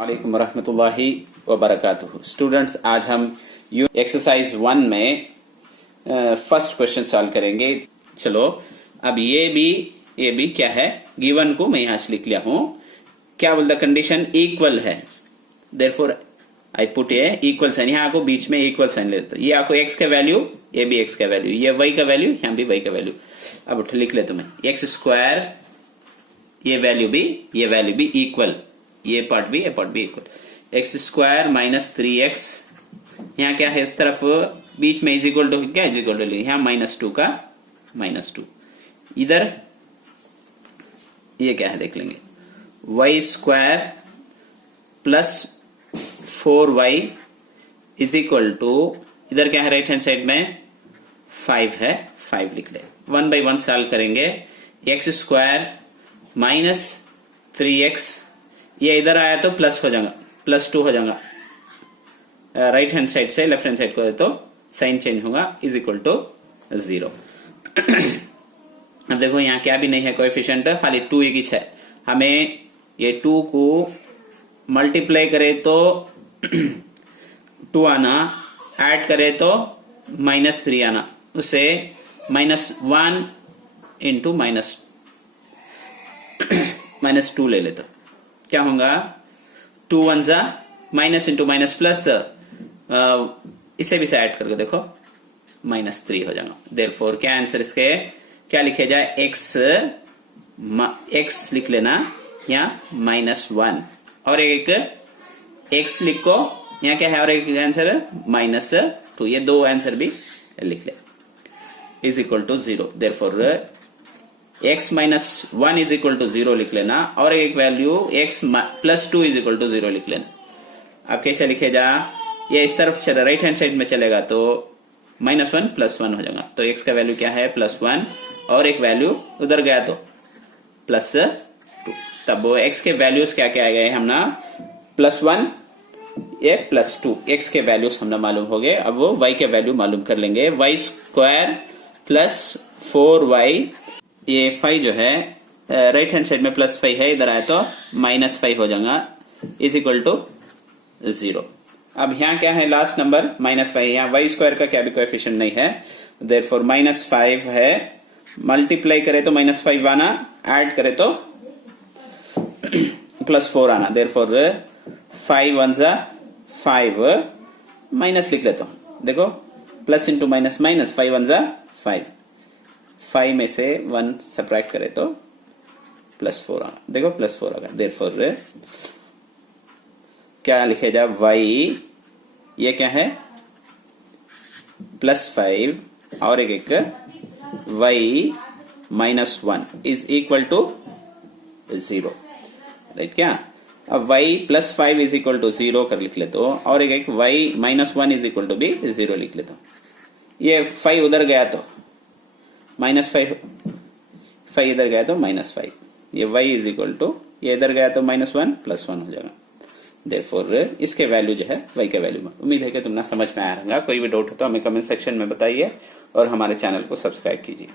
वालेकुम रहमतुल्लाहि व बरकातुहू। स्टूडेंट्स, आज हम एक्सरसाइज 1 में फर्स्ट क्वेश्चन सॉल्व करेंगे। चलो, अब ये भी क्या है, गिवन को मैं यहां से लिख लिया हूं। क्या बोलता, कंडीशन इक्वल है, therefore I put a equal sign. यहां को बीच में इक्वल साइन लेते, ये आपको एक्स का वैल्यू, ये भी एक्स का वैल्यू, ये वाई का वैल्यू, यहां भी वाई का वैल्यू। अब लिख ले तुम्हें एक्स स्क्वायर, ये वैल्यू भी इक्वल, ये पार्ट भी equal. X square minus 3x, यहाँ क्या है, इस तरफ बीच में इज इक्वल टू क्या, इज इक्वल टू यहाँ -2 का -2। इधर ये क्या है देख लेंगे, y square plus 4y is equal to, इधर क्या है राइट हैंड साइड में 5 है, 5 लिख ले। 1 by 1 सॉल्व करेंगे। एक्स स्क्वायर माइनस 3x, ये इधर आया तो प्लस हो जाएगा, +2 हो जाएगा। राइट हैंड साइड से लेफ्ट हैंड साइड को तो साइन चेंज होगा, इज इक्वल टू 0। अब देखो यहाँ क्या भी नहीं है कोएफिशिएंट, खाली 2 एक है। हमें ये 2 को मल्टीप्लाई करे तो 2 आना, ऐड करे तो -3 आना, उसे -1 इंटू -2 ले लेते, क्या होगा, 2 1 जा माइनस इंटू माइनस प्लस, इसे भी से ऐड करके देखो -3 हो जाएगा। देयरफॉर क्या आंसर इसके, क्या लिखे जाए, x लिख लेना या -1, और एक x लिखो, यहाँ क्या है, और एक आंसर -2, ये दो आंसर भी लिख ले, is equal to 0। Therefore x minus 1 is equal to 0 लिख लेना, और एक value x plus 2 is equal to 0 लिख लेना। अब कैसे लिखे जा, ये इस तरफ राइट हैंड साइड में चलेगा तो -1 + 1 हो जाएगा, तो x का वैल्यू क्या है +1, और एक वैल्यू उधर गया तो +2। तब वो x के वैल्यूज क्या क्या आ गए, हमने +1 ये +2, x के वैल्यूज हमने मालूम हो गए। अब वो y के वैल्यू मालूम कर लेंगे। y स्क्वायर प्लस 4y, ये 5 जो है राइट हैंड साइड में +5 है, इधर आए तो -5 हो जाएगा, इज इक्वल टू 0। अब यहाँ क्या है, लास्ट नंबर -5, यहाँ y स्क्वायर का क्या भी कोएफिशिएंट नहीं है, देयरफॉर -5 है, मल्टीप्लाई करे तो -5 आना, ऐड करे तो +4 आना। देयरफॉर 5 1 जा 5, माइनस लिख लेता हूं, देखो प्लस इंटू माइनस, -5 1 जा 5 में से 1 सब्ट्रैक्ट करे तो +4 आना, देखो +4 आ गया। देयरफॉर क्या लिखे जा, y ये क्या है +5, और एक y -1 is equal to 0, right. क्या, अब y +5 इज इक्वल टू 0 कर लिख लेते हो, और एक y -1 इज इक्वल टू भी 0 लिख लेता हूं। ये 5 उधर गया तो -5 इधर गया तो -5, ये y इज इक्वल टू, ये इधर गया तो -1 + 1 हो जाएगा। देयरफॉर इसके वैल्यू जो है y के वैल्यू में। उम्मीद है कि तुमने समझ में आया होगा। कोई भी डाउट हो तो हमें कमेंट सेक्शन में बताइए, और हमारे चैनल को सब्सक्राइब कीजिए।